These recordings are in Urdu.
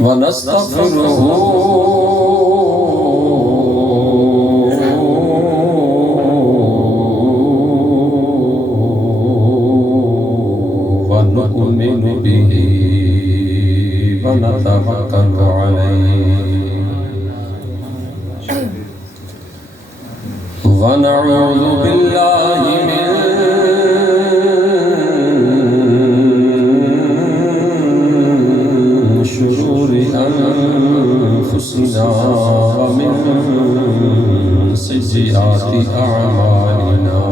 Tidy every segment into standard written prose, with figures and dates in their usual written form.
ونستغفره ونؤمن به ونتوكل عليه ونعوذ بالله من شرور أنفسنا ومن سيئات أعمالنا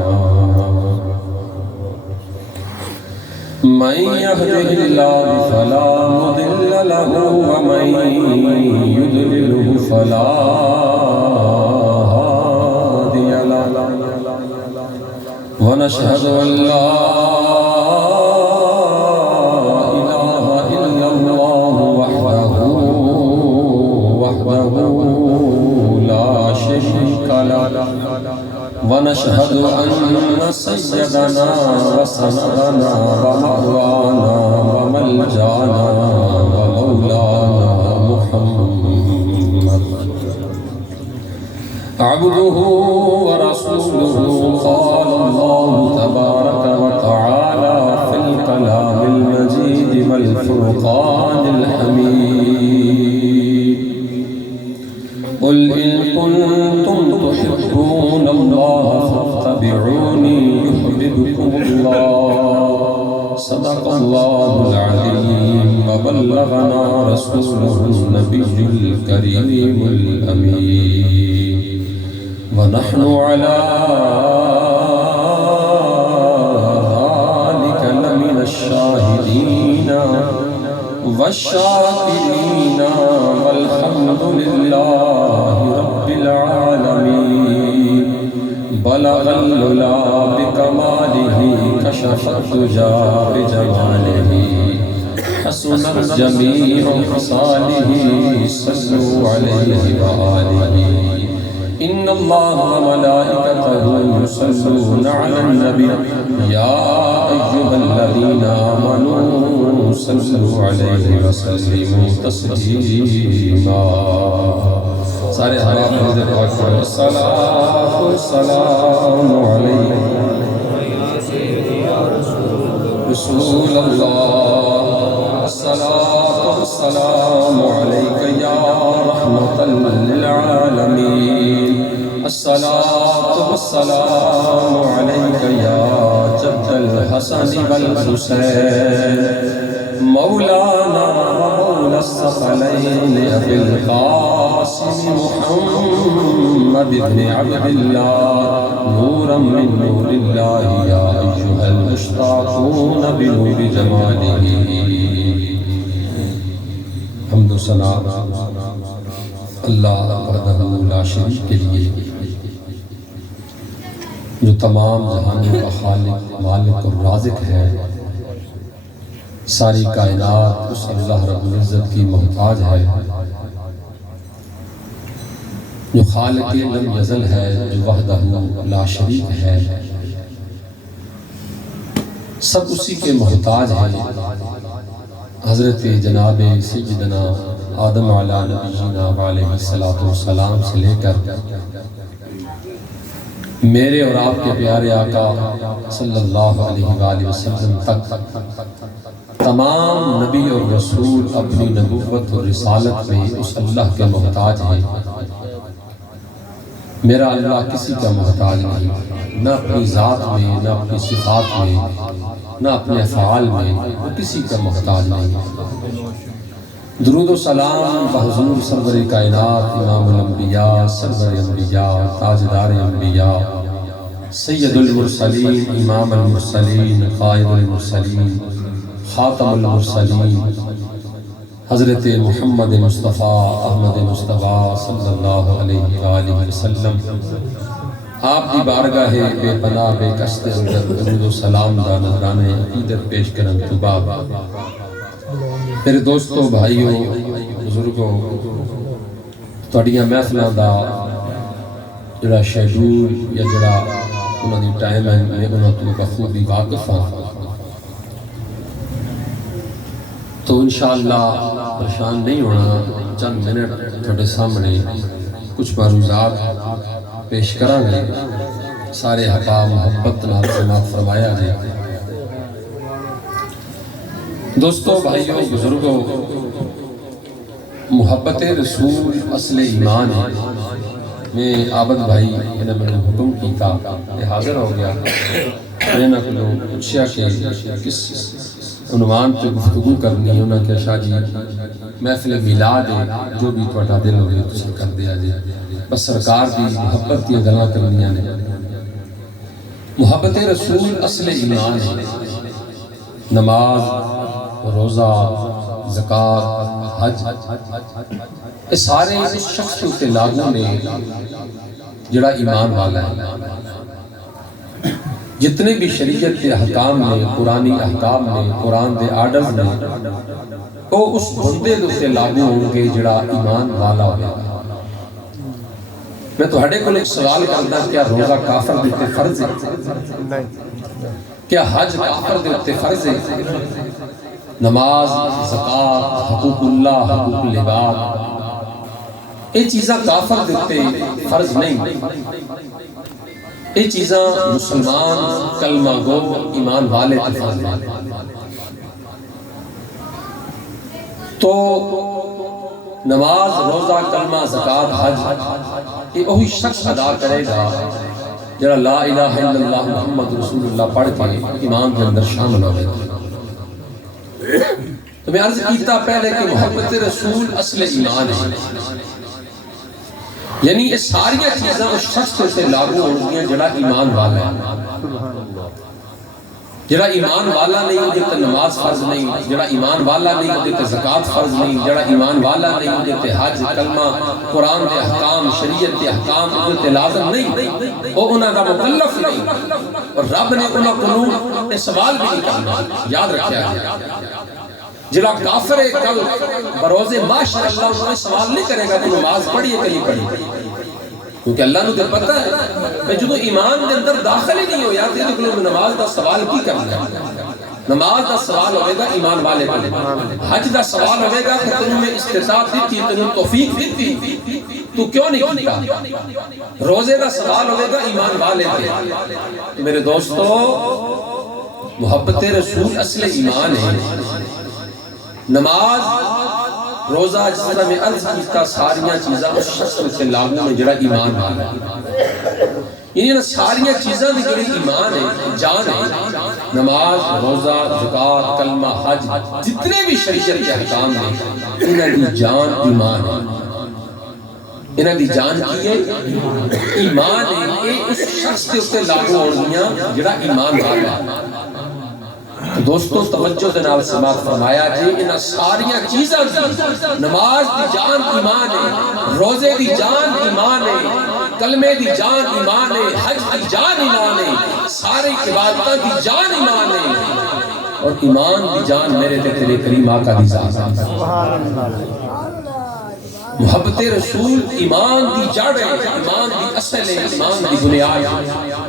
من يهده الله فلا مضل له ومن يضلله فلا هادي له ونشهد أن لا إله إلا الله وحده لا شريك له ونشهد أن سيدنا وسندنا ومولانا وملجانا ومولانا محمد عبده ورسوله قال الله تبارك وتعالى في الكلام المجيد والفرقان الحميد قل إن كنتم تحبون الله فاتبعوني يحببكم الله صدق الله العظيم وبلغنا رسوله النبي الكريم الأمين ونحن على ذلك لمن الشاهدين والشاكرين والحمد لله رب العالمين بلغ العلا بكماله كشف الدجى بجماله حسن جميع خصاله صلوا عليه وآله إن الله وملائكته يصلون على النبي يا أيها الذين آمنوا صلوا عليه وسلموا تسليما سارے حضرات حضرت پاک الصلاة والسلام علیکم رسول اللہ الصلاة والسلام علیک یا رحمة للعالمین الصلاة والسلام علیک یا جد الحسن والحسین مولانا ومولا الثقلين أبي القاسم محمد بن عبد الله نورا من نور الله يا أيها المشتاقون بنور جماله حمد و ثنا اللہ وحدہ لا شریک کے لیے جو تمام جہانوں کا خالق مالک اور رازق ہے ساری کائنات اس اللہ رب العزت کی محتاج ہے جو خالق لم یزل ہے جو وحدہ لا شریک ہے سب اسی کے محتاج ہیں حضرت جناب سیدنا آدم علیہ نبینا علیہ السلام سے لے کر میرے اور آپ کے پیارے آقا صلی اللہ علیہ وآلہ وسلم تک تمام نبی اور رسول اپنی نبوت اور رسالت میں اس اللہ کے محتاج ہیں میرا اللہ کسی کا محتاج نہیں نہ اپنی ذات میں نہ اپنی صفات میں نہ اپنے افعال میں وہ کسی کا محتاج نہیں درود و سلام بحضور سرور کائنات امام الانبیاء سرور انبیاء تاجدار انبیاء سید المرسلین امام المرسلین قائد المرسلین خاتم المرسلین حضرت محمد مصطفیٰ احمد مصطفیٰ صلی اللہ علیہ وآلہ وسلم آپ کی بارگاہ بے پناہ بے کشت درود و سلام دا نظرانے عقیدت پیش کرن تو باب میرے دوستوں بھائیوں بزرگوں توڑیاں محفلوں دا جڑا شیڈول یا جڑا انہوں نے ٹائم ہے میں انہوں تو بخوبی واقف ہوں تو انشاءاللہ پریشان نہیں ہونا، چند منٹ تھوڑے سامنے کچھ معروضات پیش کرا گئے، سارے حقا محبت نال سماعت فرمایا گئے۔ دوستو، بھائیوں، بزرگوں، محبت رسول اصل ایمان ہے۔ میں عابد بھائی نے میں نے حکم کیتا کہ حاضر ہو گیا، میں نے پوچھا کہ کس عنوان پہ گفتگو کرنی ہے، انہوں نے کہا شاہ جی محفل میلاد ہے، جو بھی تھوڑا دل ہو گیا تو کر دیا جائے، بس سرکار دی محبت کی گلاں کرنیاں نے۔ محبت رسول اصل ایمان ہے۔ نماز، روزہ، زکوٰۃ، حج، یہ سارے اس شخص کے اوپر لاگو نے جڑا ایمان والا ہے۔ جتنے بھی شریعت کے احکام نے، قرآنی احکام نے، قرآن دے آرڈرز نے، وہ اس بندے کے اوپر لاگو ہوں گے جڑا ایمان والا ہوگا۔ میں تہاڈے کول ایک سوال کردا، کیا روزہ کافر دے تے فرض ہے؟ کیا حج کافر دے تے فرض ہے؟ نماز، زکوٰۃ، حقوق اللہ، حقوق العباد، یہ چیزاں کافر دے تے فرض نہیں، یہ چیزاں مسلمان کلمہ گو ایمان والے تے فرض ہیں۔ تو نماز، روزہ، کلمہ، زکوٰۃ، حج، یہ وہی شخص ادا کرے گا جڑا لا الہ الا اللہ محمد رسول اللہ پڑھ کے ایمان کے اندر شامل ہوئے۔ تو میں عرض کیتا پہلے کہ محبت رسول اصل ایمان ہے، یعنی یہ ساری چیزاں اس شخص سے لاگو ہوں گی جڑا ایمان والا ہے۔ جڑا ایمان والا نہیں ہو جاتے نماز فرض نہیں، جڑا ایمان والا نہیں ہو جاتے زکوٰۃ فرض نہیں، جڑا ایمان والا نہیں ہو جاتے حج، کلمہ، قرآن دے احکام، شریعت دے احکام جاتے لازم نہیں، وہ انہاں دا مکلف نہیں، اور رب نے انہاں کو سوال بھی نہیں کرنا، یاد رکھیا ہے۔ جڑا کافر ہے کل بروز معاشر اللہ انہیں سوال نہیں کرے گا کہ نماز پڑھی ہے کہ نہیں پڑھی، کیونکہ اللہ نے تو پتہ ہے کہ جو ایمان دے اندر داخل ہی نہیں ہو یا تیرے کو نماز دا سوال کی کرنا ہے۔ نماز دا سوال ہوئے گا ایمان والے پہ، حج دا سوال ہوئے گا کہ تنہوں میں استطاعت دیتی، تنہوں توفیق دیتی، تو کیوں نہیں کیتا؟ روزے دا سوال ہوئے گا ایمان والے پہ۔ میرے دوستو، محبت رسول اصل ایمان ہے۔ نماز، روزہ، جس طرح میں عرض کیتا، ساریاں چیزاں اس شخص سے لاگو میں جڑا ایمان والا ہے۔ یعنی ساریاں چیزاں بھی جڑی ایمان ہے، جان ہے۔ نماز، روزہ، زکوٰۃ، کلمہ، حج، جتنے بھی شریعت کے احکام ہیں، انہاں دی جان ایمان ہے۔ انہاں دی جان کی ہے ایمان ہے۔ یہ اس شخص کے اوپر لاگو ہونگیاں جڑا ایمان والا ہے۔ دوستو، توجہ دے نال سماعت فرمایا جی، انہاں ساریاں چیزاں دی، نماز دی جان ایمان ہے، روزے دی جان ایمان ہے، کلمے دی جان ایمان ہے، حج دی جان ایمان ہے، ساری عبادتاں دی جان ایمان ہے، اور ایمان دی جان میرے تے تیرے کریم آقا دی ذات ہے۔ محبت رسول ایمان دی جڑ ہے، ایمان دی اصل ہے، ایمان دی بنیاد ہے،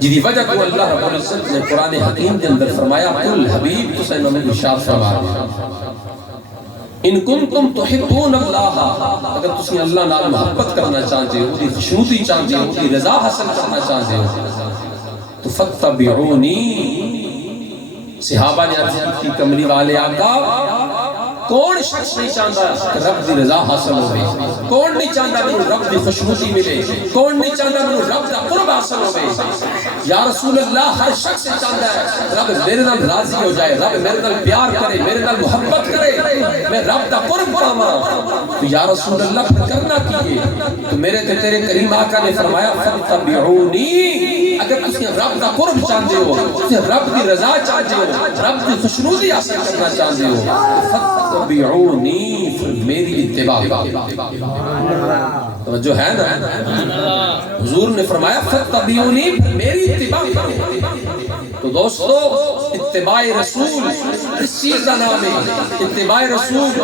جدی وجہ کو اللہ رب العزت نے قرآن حکیم کے اندر فرمایا، قل حبیب تو سے نمی ارشاد فرمایا، ان کنتم تحبون اللہ، اگر تسی اللہ نال محبت کرنا چاہتے ہو، دی خوشنودی چاہتے ہو، دی رضا حاصل کرنا چاہتے ہو، تو فتبعونی۔ صحابہ نے عرض کی کملی والے آقا، کون شخص نہیں چاہتا کہ رب دی رضا حاصل ہوئے؟ کون نہیں چاہتا کہ رب دی خوشنودی ملے؟ کون نہیں چاہتا کہ رب دا قرب حاصل ہوئے؟ یا رسول اللہ، ہر شخص چاہتا ہے رب میرے نال راضی ہو جائے، رب میرے نال پیار کرے، میرے نال محبت کرے، میں رب دا قرب پاواں۔ تو یا رسول اللہ پھر کرنا کیے؟ تو میرے تے تیرے کریم آقا نے فرمایا، فتبعونی۔ اگر تسی رب دا قرب چاہتے ہو، تسی رب دی رضا چاہتے ہو، رب دی خوشنودی حاصل کرنا چاہتے ہو، فتبعونی، پھر میری اتباع توجہ ہے نا؟ حضور نے فرمایا فتبعونی، پھر میری اتباع کرو۔ تو دوستو، اتباع رسول اس چیز کا نام ہے، اتباع رسول،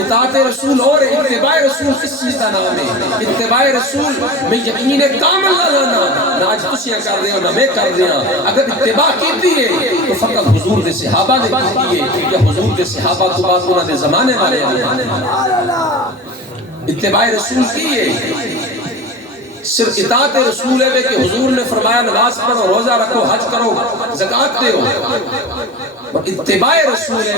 اطاعت رسول اور اتباع رسول اس چیز کا نام ہے۔ اتباع رسول میں یقین کامل نہ لانا، نہ آج تسیاں کر رہے ہو نہ میں کر رہے ہوں۔ اگر اتباع کیتی ہے تو فقط حضور دے صحابہ نے کی ہے، یا حضور کیونکہ صحابہ تو بعد انہوں نے زمانے والے اتباع رسول کی ہے، صرف اطاعت رسول ہے کہ حضور نے فرمایا نماز پڑھو، روزہ رکھو، حج کرو، زکوٰۃ دو، اور اتباع رسول ہے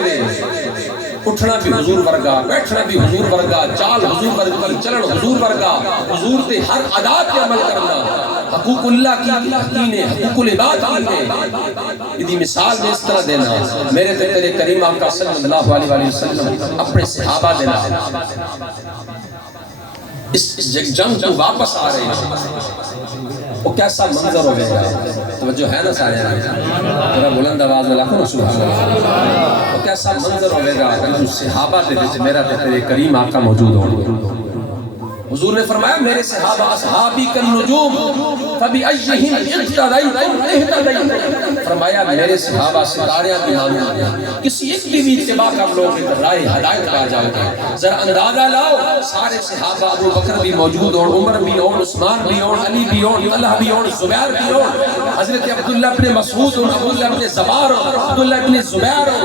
اٹھنا بھی حضور ورگا، بیٹھنا بھی حضور ورگا، چال حضور ورگا، چلن حضور ورگا، حضور دے ہر ادا پہ عمل کرنا، حقوق اللہ کی حقیقی حقوق العباد کی ادھی مثال میں اس طرح دینا میرے تے تیرے کریم آقا صلی اللہ علیہ وسلم اپنے صحابہ دینا اس جنگ کو واپس آ رہے ہیں، وہ کیسا منظر ہو گیا، توجہ ہے نا سارے ذرا بلند آواز میں لاکھوں سبحان اللہ، وہ کیسا منظر ہو گیا کہ صحابہ دے وچ میرا تے تیرے کریم آقا موجود ہوں گے۔ حضور نے فرمایا میرے صحابہ اصحابی کالنجوم فبأیہم اقتدیتم اہتدیتم، فرمایا میرے صحابہ ستاریاں کی مانند ہیں، کسی ایک کی بھی اتباع کر لو کہ راہ ہدایت پا جاؤ گے۔ ذرا اندازہ لاؤ سارے صحابہ ابو بکر بھی موجود ہوں، عمر بھی ہوں، عثمان بھی ہوں، علی بھی ہوں، طلحہ بھی ہوں، زبیر بھی ہوں، حضرت عبداللہ ابن مسعود ہوں، عبداللہ ابن زبار ہوں، عبداللہ ابن زبیر ہوں،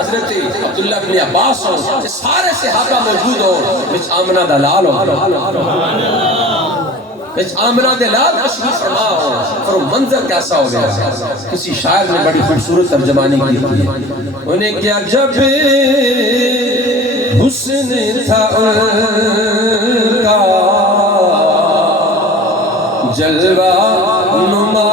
حضرت عبداللہ ابن عباس ہوں، یہ سارے صحابہ موجود ہوں، وچ آمنہ دلال ہوں، وچ آمنہ دلال تشریف فرما ہو، اور منظر کیسا ہو گیا۔ کسی شاعر نے بڑی خوبصورت ترجمانی کی تھی، انہیں کیا جب حسن تھا ان کا جلوہ نما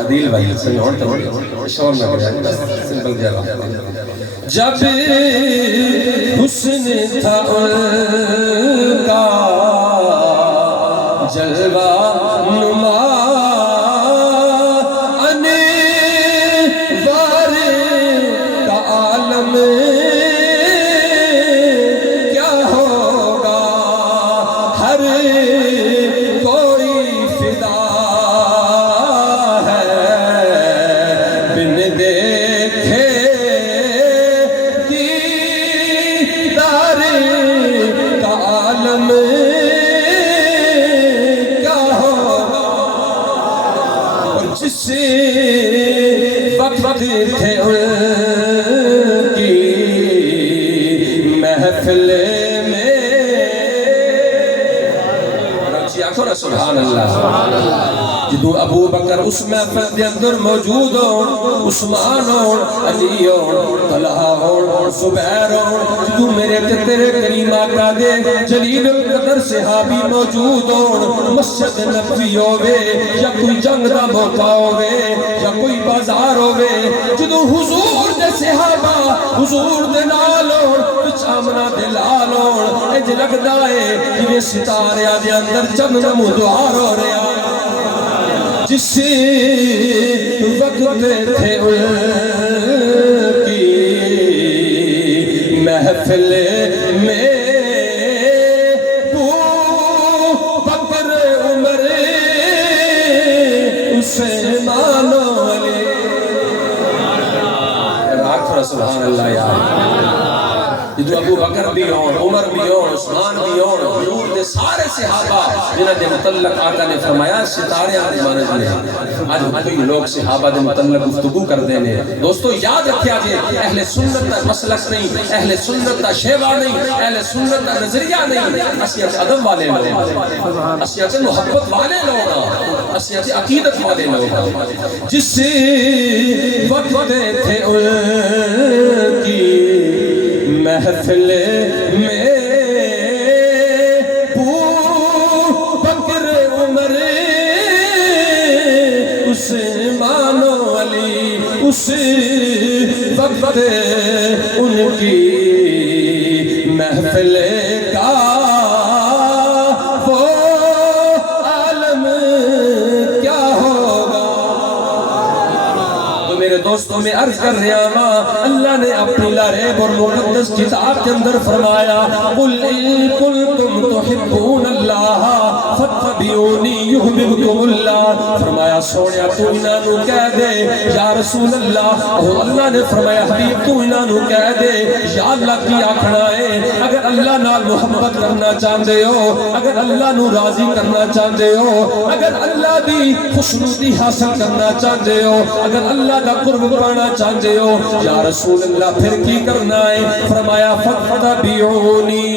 عدیل بھائی سے اور شور میں گیا سمپل جواب، جب حسن تھا ان کا جلوہ نما انوار کا عالم کیا ہوگا، ہر کوئی فدا وقت تھے ان کی محفل میں، سبحان اللہ، جدو ابو بکر اس محفل دے اندر موجود ہوں، عثمان ہوں، علی ہوں، طلحہ ہوں، زبیر ہوں، جدو میرے تیرے کریم آقا دے جلیل القدر صحابی موجود ہوں، مسجد نبوی ہووے یا کوئی جنگ دا موقع ہووے یا کوئی بازار ہووے، جدو حضور دے صحابہ حضور دے نال ہون، وچ آمنہ دے لال ہون، اج لگدا ہے جویں ستاریاں دے اندر چند نمودوار ہو رہا، جس وقت تھے ان کی محفل میں ابو بکر عمر عثمان علی، سبحان اللہ یار، جدو ابو بکر بھی ہون، عمر بھی ہون، عثمان بھی ہون، حضور دے سارے صحابہ جنہاں دے متعلق آقا نے فرمایا ستارے آنے مانت نے، آج کوئی لوگ صحابہ دے متعلق گفتگو کر دینے۔ دوستو یاد رکھیا جے اہل سنت تا مسلک نہیں، اہل سنت تا شیوہ نہیں، اہل سنت تا نظریہ نہیں، اسیات ادب والے لوگ، اسیات محبت والے لوگ، اسیات عقیدت والے لوگ، جس وقت تھے ان کی محفل میں ابو بکر عمر عثمان علی، اس وقت ان کی محفل کا وہ عالم کیا ہوگا۔ تو میرے دوستو میں عرض کر رہا ماں اللہ نے اپنی لریب اور مقدس کتاب کے اندر فرمایا قل ان کنتم تحبون اللہ فاتبعونی یحببکم اللہ فرمایا سونیا تو انہاں نو کہہ دے یا رسول اللہ اللہ نے فرمایا حبیب تو انہاں نو کہہ دے یا اللہ کی آکھنا ہے اگر اللہ نال محبت کرنا چاہتے ہو اگر اللہ نو راضی کرنا چاہتے ہو اگر اللہ دی خوشنودی حاصل کرنا چاہتے ہو اگر اللہ دا قرب پانا چاہتے ہو یا رسول اللہ پھر کی کرنا ہے فرمایا فاتبعونی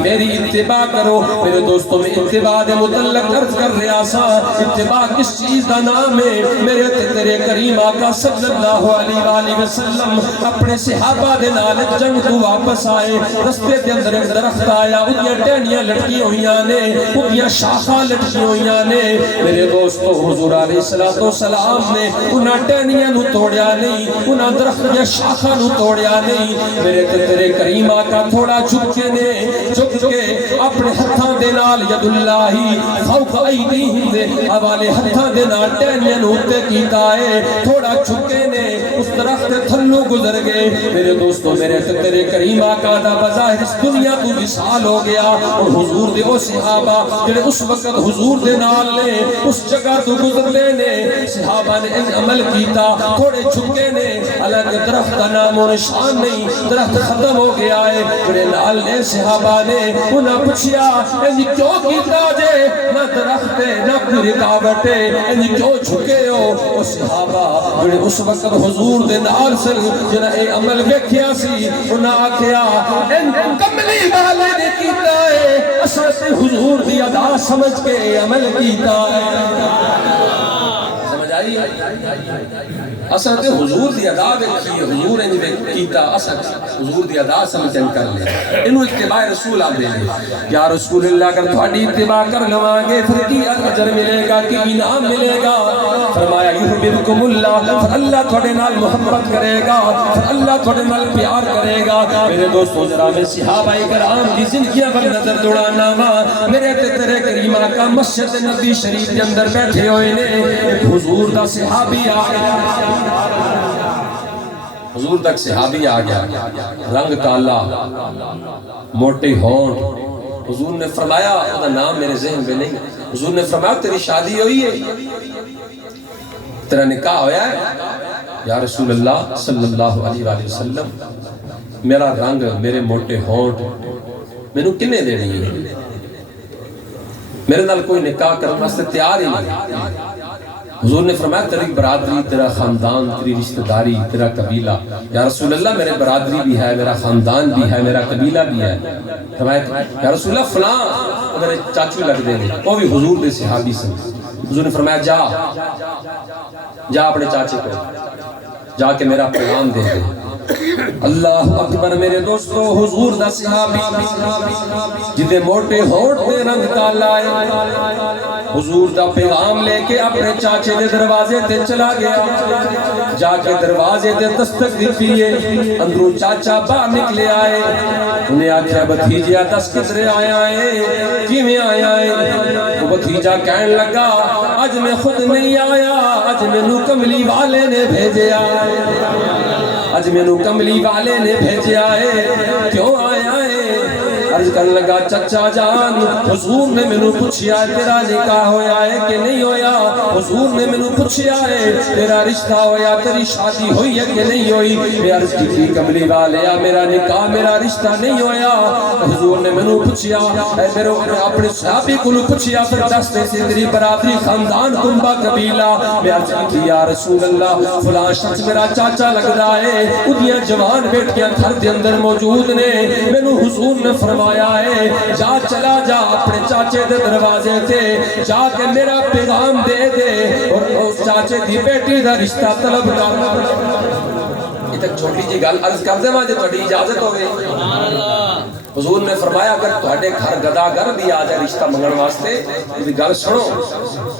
میری اتباع کرو میرے دوستوں میں اتباع دے متعلق عرض کر رہا سا اتباع کس چیز کا نام ہے میرے تیرے کریم آقا صلی اللہ علیہ وآلہ وسلم اپنے صحابہ دے نال جنگ تو واپس آئے رستے دے اندر ایک درخت آیا اُنیاں ٹہنیاں لٹکی ہوئیاں نے اُنیاں شاخاں لٹکی ہوئیاں نے میرے دوستوں حضور علیہ السلام نے انہاں ٹہنیاں نو توڑیا نہیں انہاں درخت دے شاخاں نو توڑیا نہیں میرے تیرے کریم آقا تھوڑا جھکے نے جھک کے اپنے ہتھاں دے نال ید اللہ فوق ایدیہم دے حوالے ہتھاں دے نال ٹہنیاں نو تے کیتا ہے تھوڑا جھکے نے اس درخت تھلو گزر گئے میرے دوستو میرے تیرے کریم آقا دا بظاہر اس دنیا تو وصال ہو گیا اور حضور دے او صحابہ جڑے اس وقت حضور دے نال نے اس جگہ تو گزرنے نے صحابہ نے ان عمل کیتا تھوڑے جھکے نے حالانکہ درخت کا نام و نشان نہیں درخت ختم ہو گیا ہے جڑے نال نے صحابہ نے انہاں پوچھیا انہی کیوں کیتا جے نہ درخت نہ کوئی رکاوٹ انہی کیوں جھکے ہو او صحابہ جڑے اس وقت حضور دے نال سن جنہاں اے عمل ویکھیا سی انہاں آکھیا ان کملی والے نے کیتا ہے اساں تے حضور دی ادا سمجھ کے عمل کیتا ہے سمجھ آئی اساں تے حضور دی ادا ویکھی حضور انج کیتا اساں حضور دی ادا سمجھن کر لے انہوں اتباع رسول آ دے یا رسول اللہ اگر تھوڑی اتباع کر لواں گے پھر کی اجر ملے گا کی انعام ملے گا فرمایا یحببکم اللہ اللہ تھوڑے نال محبت کرے گا اللہ تھوڑے نال پیار کرے گا میرے دوستو ذرا میں صحابہ کرام کی زندگیاں پر نظر دوڑانا وا میرے تے تیرے کریم آقا مسجد نبی شریف کے اندر بیٹھے ہوئے نے حضور دا صحابی آ گیا حضور تک صحابی آ گیا رنگ کالا موٹے ہونٹ حضور نے فرمایا ادا نام میرے ذہن میں نہیں حضور نے فرمایا تیری شادی ہوئی ہے تیرا نکاح ہویا ہے یا رسول اللہ صلی اللہ علیہ وآلہ وسلم میرا رنگ میرے موٹے ہونٹ میں نو کنے دے رہی ہے میرے نال کوئی نکاح کرنے واسطے تیار ہی نہیں حضور نے فرمایا تیری برادری تیرا خاندان تیری رشتہ داری تیرا قبیلہ یا رسول اللہ میرے برادری بھی ہے میرا خاندان بھی ہے میرا قبیلہ بھی ہے فرمایا یا رسول اللہ فلاں میرے چاچو لگ دے وہ بھی حضور دے صحابی سے حضور نے فرمایا جا اپنے چاچے کو جا کے میرا پیغام دے دے اللہ اکبر میرے دوستو حضور دا صحابی جدے موٹے ہونٹ دے رنگ کالا ہے حضور دا پیغام لے کے اپنے چاچے دے دروازے تے چلا گیا جا کے دروازے تے دستک دیتی ہے اندروں چاچا باہر نکلے آئے انہیں آکھیا بھتیجیا دس کدھر آیا ہے کیویں آیا ہے وہ بھتیجا کہنے لگا اج میں خود نہیں آیا اج مینوں کملی والے نے بھیجیا اج مینوں کملی والے نے بھیجیا ہے کیوں آیا ہے عرض کرنے لگا چچا جان حضور نے مینوں پوچھیا تیرا نکاح ہویا ہے کہ نہیں ہویا حضور نے مینوں پوچھیا ہے تیرا رشتہ ہویا تیری شادی ہوئی ہے کہ نہیں ہوئی میں عرض کی کملی والیا میرا نکاح میرا رشتہ نہیں ہویا حضور نے مینوں پوچھیا میرے اپنے صحابی کو پوچھیا پھر دس دے سے تیری برادری خاندان کنبا قبیلہ میں عرض کی یا رسول اللہ فلاں شخص میرا چاچا لگ رہا ہے اُدیاں جوان بیٹیاں گھر دے اندر موجود نے مینوں حضور نے فرمایا ہے جا چلا جا اپنے چاچے دے دروازے تے جا کے میرا پیغام دے دے اور اس چاچے دی بیٹی دا رشتہ طلب کر یہ تک چھوٹی جی گل عرض کر دے ماں جے تہاڈی اجازت ہوے حضور نے فرمایا اگر تہاڈے گھر گداگر بھی آ جائے رشتہ منگن واسطے دی گل سنو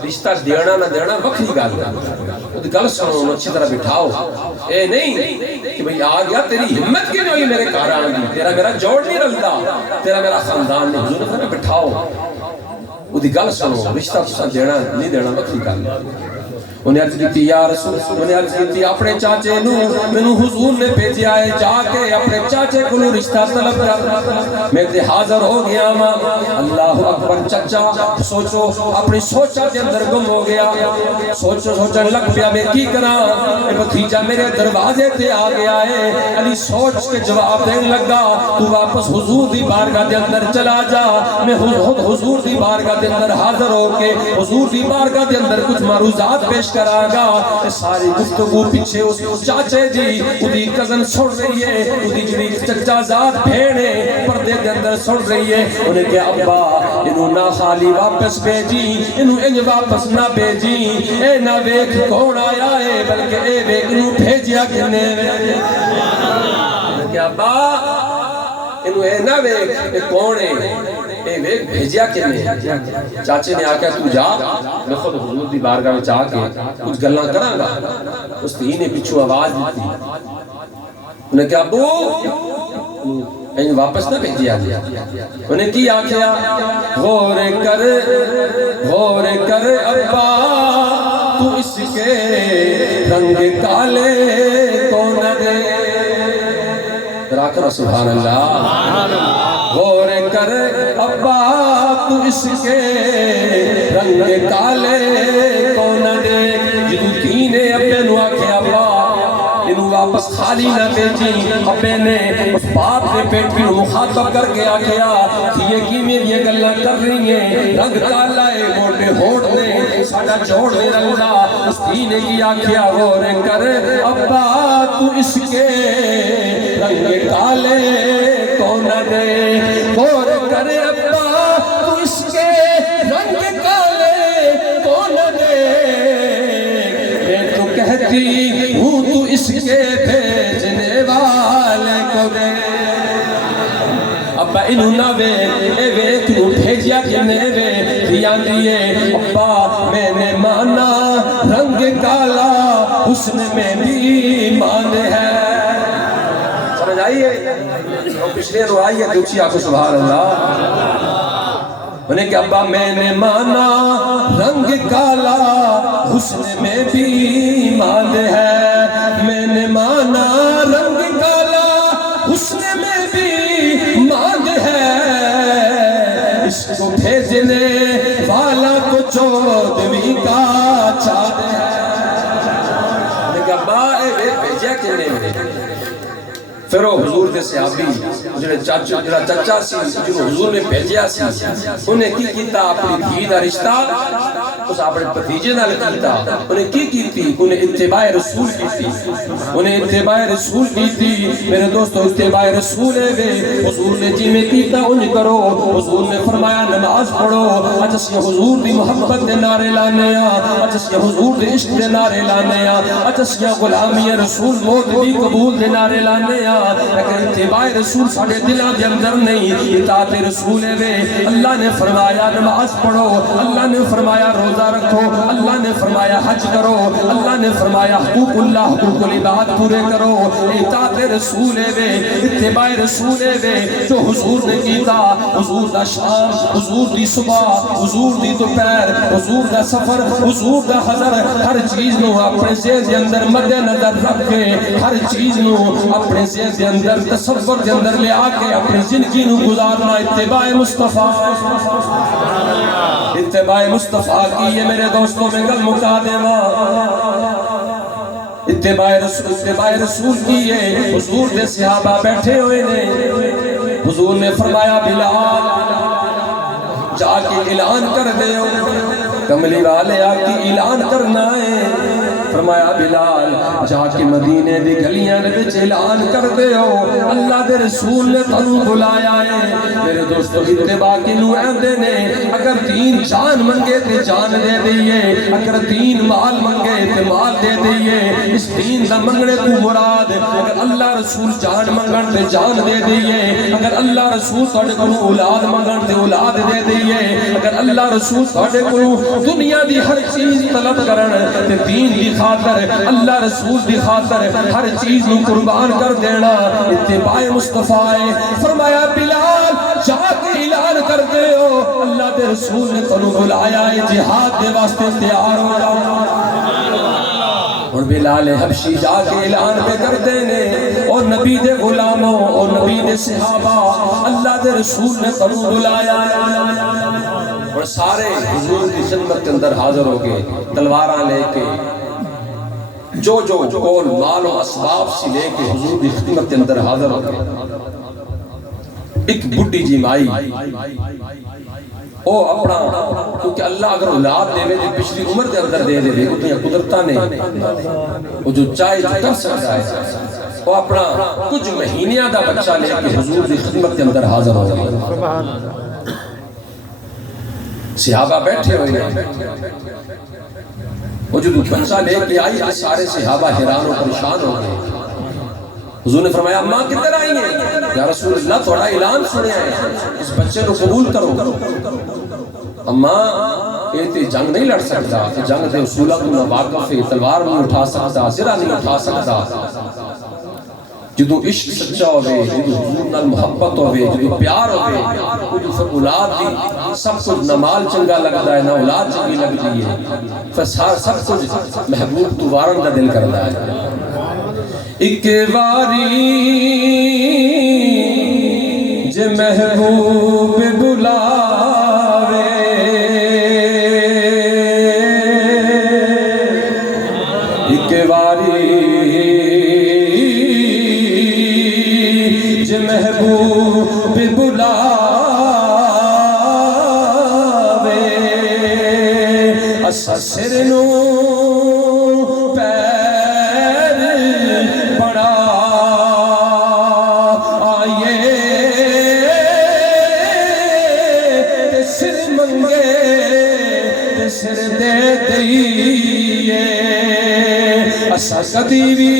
رشتہ دینا نہ دینا وکھری گل ہے دی گل سنو انہوں اچھی طرح بٹھاؤ اے نہیں کہ بھئی آ گیا تیری ہمت کی نہیں ہوئی میرے گھر آن دی تیرا میرا جوڑ نہیں رلتا تیرا میرا خاندان نہیں حضور نے فرمایا بٹھاؤ وہ دی گل سنو رشتہ تساں دینا نہیں دینا وکری گل انہیں عرض کیتی یا رسول انہیں عرض کیتی اپنے چاچے نو مینوں حضور نے بھیجیا ہے جا کے اپنے چاچے کو رشتہ طلب کر میں تے حاضر ہو گیا ماں اللہ اکبر چچا سوچو اپنی سوچا کے اندر گم ہو گیا سوچن لگ پیا میں کی کراں اے بھتیجا میرے دروازے تے آ گیا ہے علی سوچ کے جواب دین لگا تو واپس حضور دی بارگاہ دے اندر چلا جا میں حضور دی بارگاہ دے اندر حاضر ہو کے حضور دی بارگاہ دے اندر کچھ معروضات پیش کرا گا ساری گفتگو پیچھے اس چاچے جی اُدھی کزن سن رہی ہے اُدھی جی چچا زاد بھیڑے پردے دے اندر سن رہی ہے انہیں کہ ابا انہوں نہ خالی واپس بھیجی انہوں انج واپس نہ بھیجی اے نہ ویک کون آیا ہے بلکہ اے ویک انہوں بھیجیا کنے کہ ابا انہوں اے نہ ویک اے کون ہے بھیجیا کنے چاچے نے آکیا تو جا میں خود حضور دی بارگاہ میں چاہ کے کچھ گلنا کراں گا اس تھی نے پچھو آواز دیتی انہیں کہا ابو انہیں واپس نہ بھیجیا انہیں کی آکیا غور کر ابا تو اس کے رنگ کالے کو نہ دے راکر سبحان اللہ غور کر ابا تو اس کے رنگ کالے کو نہ دے جدو کینے ابے نو آکھے ابا انہوں واپس خالی نہ بیجی ابے نے اس باپ نے بیٹی نو مخاطب کر کے آکھیا کہ یہ کی میری یہ گلہ کر رہی ہیں رنگ کالا ہے موٹے ہوڑ نے ساڑا جوڑ نے رنگا اس کینے کی آکھیا غور کر ابا تو اس کے رنگ کالے کو نہ دے غور کر ابا تو اس کے رنگ کالے کو نہ دے میں تو کہتی ہوں تو اس کے بھیجنے والے کو دے ابا انہوں نہ وے تو بھیجیا کنے وے دھیان دیئے ابا میں نے مانا رنگ کالا حسن میں بھی مان ہے سمجھ آئیے پچھلے رو آئیے دوچی آکو سبحان اللہ انہیں کہ ابا میں نے مانا رنگ کالا حسن میں بھی مان ہے میں نے مانا رنگ کالا حسن میں بھی مان ہے اس کو بھیجنے والا کو چودویں کا چاند ہے انہیں کہ ابا بھیجیا کنے میں پھر وہ حضور دے صحابی جنہیں چچا سی جنہوں حضور نے بھیجیا سی انہیں کی کیتا اپنی دھی دا رشتہ اس اپنے بھتیجے نال کیتا انہیں کی کیتی انہیں اتباع رسول کیتی انہیں اتباع رسول کیتی میرے دوستو اتباع رسول ہے وے حضور نے جی میں کیتا انہیں کرو حضور نے فرمایا نماز پڑھو اچھا سی حضور دی محبت دے نعرے لانے اچھا سی حضور دی عشق دے نعرے لانے اچھا سی غلامی رسول موت بھی قبول دے نعرے لانے اگر اتباع رسول ساڑھے دلوں کے اندر نہیں اطاعت رسول ہے اللہ نے فرمایا نماز پڑھو اللہ نے فرمایا روزہ رکھو اللہ نے فرمایا حج کرو اللہ نے فرمایا حقوق اللہ حقوق العباد پورے کرو اطاعت رسول ہے اتباع رسول ہے جو حضور نے کیتا حضور دا شام حضور دی صبح حضور دی دوپہر حضور دا سفر حضور دا حضر ہر چیز نو اپنے ذہن دے اندر مد نظر رکھ کے ہر چیز نو اپنے ذہن دے اندر تصور دے اندر لے آکے اپنی زندگی نو گزارنا اتباع مصطفیٰ اتباع مصطفیٰ کی یہ میرے دوستوں میں گل مکا دے اتباع رسول کی یہ حضور دے صحابہ بیٹھے ہوئے نے حضور نے فرمایا بلال جا کے اعلان کر دے کملی والے آکی اعلان کرنا ہے فرمایا بلال جا کے مدینے دی گلیاں دے وچ اعلان کر دے ہو اللہ دے رسول نے تنوں بلایا ہے میرے دوستو اتباع کینوں آندے نے اگر دین جان منگے تے جان دے دئیے اگر دین مال منگے تے مال دے دئیے اس دین دا منگنے کو مراد اگر اللہ رسول جان منگن تے جان دے دئیے اگر اللہ رسول تواڈے کول اولاد منگن تے اولاد دے دئیے اگر اللہ رسول تواڈے کول دنیا دی ہر چیز طلب کرن تے دین دی خاطر اللہ رسول دی خاطر ہر چیز نو قربان کر دینا اتباع مصطفیٰ ہے فرمایا بلال جا کے اعلان کر دے ہو اللہ دے رسول نے تنو بلایا ہے جہاد دے واسطے تیار ہو جاؤ اور بلال حبشی جا کے اعلان پہ کر دینے اور نبی دے غلاموں اور نبی دے صحابہ اللہ دے رسول نے تنو بلایا اور سارے حضور کی خدمت کے اندر حاضر ہو گئے تلواراں لے کے جو کول مال و اسباب سے لے کے حضور کی خدمت کے اندر حاضر ہو گئے ایک بڑی جی مائی او اپنا کیونکہ اللہ اگر اولاد دے تو پچھلی عمر دے اندر دے دے اتنی قدرتہ نے وہ جو چاہے جو کر سکتا ہے وہ اپنا کچھ مہینیاں دا بچہ لے کے حضور کی خدمت کے اندر حاضر ہو گئے صحابہ بیٹھے ہوئے وہ جو بچہ لے کے آئی سارے صحابہ حیران و پریشان ہو گئے حضور نے فرمایا اماں کدھر آئی ہیں یا رسول اللہ تھوڑا اعلان سنے ہیں اس بچے کو قبول کرو اماں یہ تے جنگ نہیں لڑ سکتا جنگ دے اصولہ کو نہ واقف ہے تلوار نہیں اٹھا سکتا سرہ نہیں اٹھا سکتا جدو عشق سچا ہوئے جدو حضور نال محبت ہوئے جدو پیار ہوئے جدو پھر اولاد دی سب کچھ نہ مال چنگا لگتا ہے نہ اولاد چنگی لگتی ہے پھر سب کچھ محبوب تو وارن کا دل کرتا ہے ایک واری جے محبوب بلاوے ایک واری جے محبوب بلاوے اسا سر نو اسا کدی بھی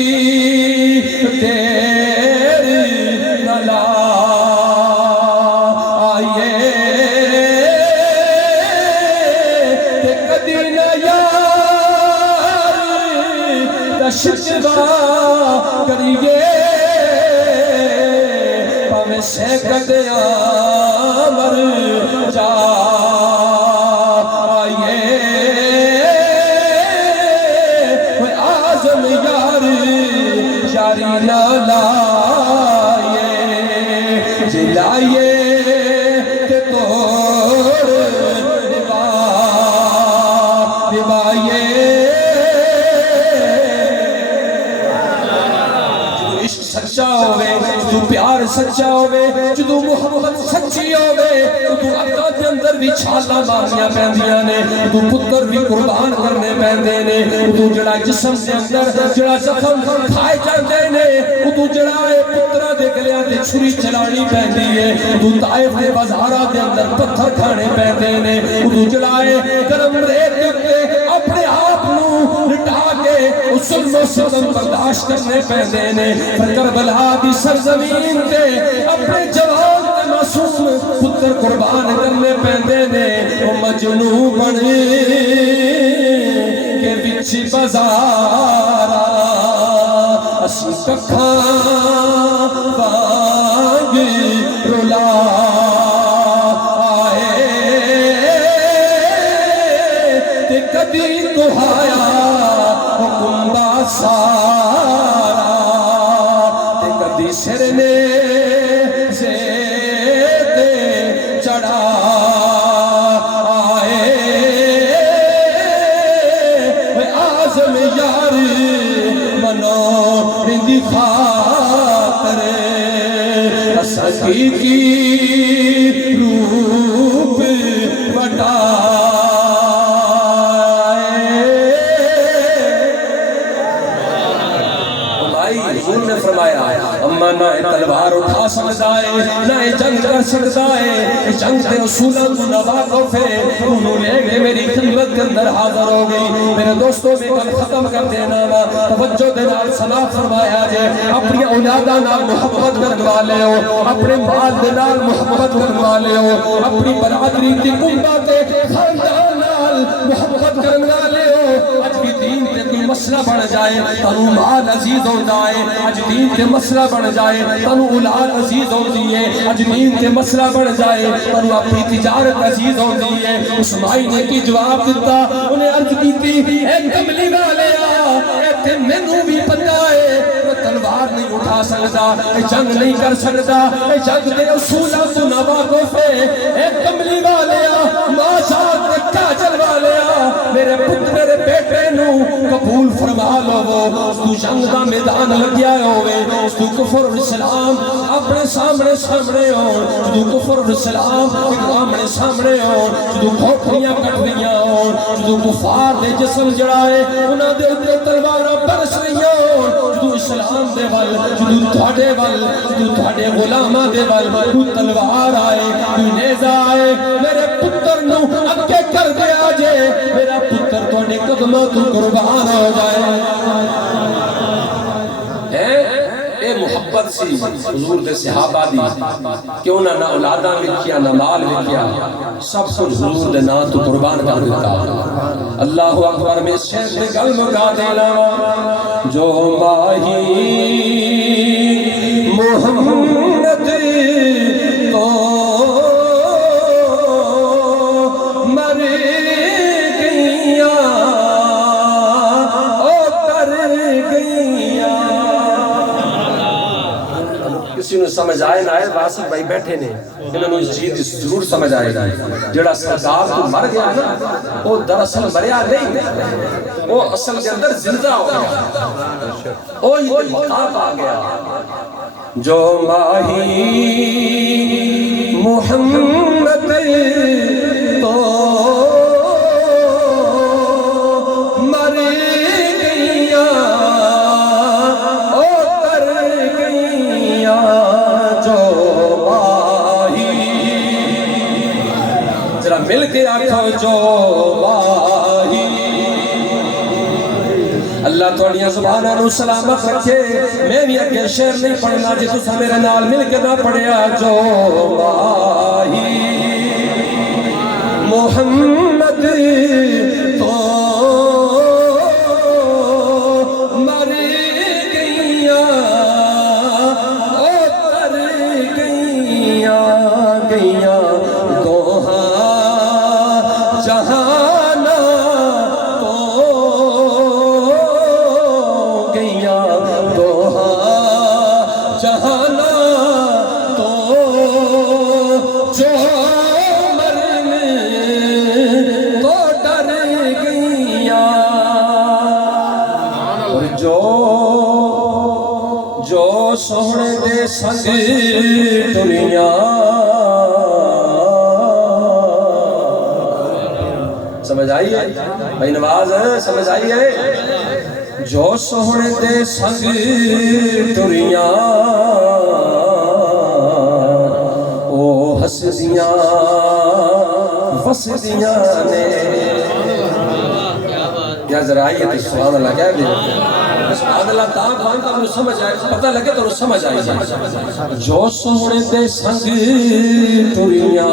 دیر نہ لا آئیے تے کدی نہ یار شکوا کریے پاویں سیکٹ مر جا لائے جلائے تے توڑ روائے جدو عشق سچا ہوئے جدو پیار سچا ہوئے جدو محبت سچی ہوئے جدو اکا دے اندر بھی چھالا مارنیاں پہندیاں نے جدو پتر بھی قربان کرنے پہندے نے جدو جڑا جسم دے اندر جڑا زخم کھائے جاندے نے جدو جڑا پترہ دے گلیاں دے چھری چلانی پہندی ہے جدو طائف دے بازارہ دے اندر پتھر کھانے پہندے نے جدو جڑا گرم ریت دے اپنے آپ نو لٹا کے اس ظلم و ستم برداشت کرنے پہندے نے پھر کربلا دی سرزمین دے اپنے جوان دے معصوم پتر قربان کرنے پہندے نے وہ مجنو بنے کہ بچی بازارہ اسی ککھاں وانگ رولا آئے تے کدی کہایا حکم دا سارا تے کدی سر نے زیدے چڑھا آئے آزم یاری منو رندی خاطر اسکی کی روپ بٹا حضور نے فرمایا اما نہ تلوار اٹھا سکتا ہے نہ جنگ کر سکتا ہے جنگ دے اصولوں کو نہ واقف ہے انہوں لے گئے میری خدمت کے اندر حاضر ہو گئی میرے دوستوں میں کل ختم کر دینا وا توجہ دے نال سماعت فرمایا جے اپنی اولاداں نال محبت کرنے والے ہو اپنے مال دے نال محبت کرنے والے ہو اپنی برادری دی کنبہ تے خاندان نال نال محبت کرنے والے ہو اج بھی دین تے کوئی مسئلہ بن جائے تانوں مال عزیز ہوندا ہے اج دین تے مسئلہ بن جائے تانوں اولاد عزیز ہوندی ہے اج دین تے مسئلہ بن جائے تانوں اپنی تجارت عزیز ہوندی ہے اس مائی نے کی جواب دیتا انہیں عرض کیتی اے کملی والیا ایتھے مینوں بھی پتہ ہے میں تلوار نہیں اٹھا سکدا اے جنگ نہیں کر سکدا اے جنگ دے اصولاں تو نہ واقف ہے اے کملی والیا ماشاء تے کاجل والیا میرے پتر میرے بیٹے نو قبول فرما لو تو جنگ دا میدان لگیا ہوئے تو کفر و اسلام اپنے سامنے ہو تو کفر و اسلام اپنے سامنے ہو تو کھوپڑیاں کٹ رہیاں ہو تو کفار دے جسم جڑائے انہاں دے اوپر تلواراں برس رہیاں ہو تو اسلام دے ول تو تھاڈے ول تو تھاڈے غلاماں دے ول تو تلوار آئے تو نیزہ آئے میرے پتر نو اگے کر دیا جے میرا پتر تھوڑے قدموں تو قربان ہو جائے اے محبت سی حضور دے صحابہ دی کیوں نہ اولاداں لکھیا نہ مال لکھیا سب کچھ حضور دے نام تو قربان کر دیتا اللہ اکبر میں شیخ نے گل مکا دینا جو ماہی محمد تو مر گئیاں او کر گئیاں کسی نے سمجھ آئے نہ آئے واسط بھائی بیٹھے نے انہوں نے اس چیز ضرور سمجھ آئے گا جڑا سردار تو مر گیا نا وہ دراصل مریا نہیں وہ اصل کے اندر زندہ ہو گیا وہ یہ مقام آ گیا جو ماہی محمد تو مر گئیاں او کر گئیاں جو ماہی ذرا مل کے آکھو جو ماہی اللہ توڑیاں زبانہ نو سلامت رکھے میں بھی اگر شعر نہیں پڑھنا جی تو میرے نال مل کے نہ پڑھیا جو ماہی محمد تو مر گئیاں او کر گئیاں گئیاں دوہاں جہانا جہانا تو جو مرنے تو ڈر گئیاں اور جو سونے دے سنگ ٹریاں سمجھ آئی ہے بھائی نواز ہے سمجھ آئی ہے جو سونے دے سنگ ٹریاں او ہسدیاں وسدیاں نے یا ذرا آئیے تو سبحان اللہ کہہ دیں سبحان اللہ تاک وانتا انہوں سمجھ آئے پتہ لگے تو انہوں سمجھ آئے جو سونے دے سنگ ٹریاں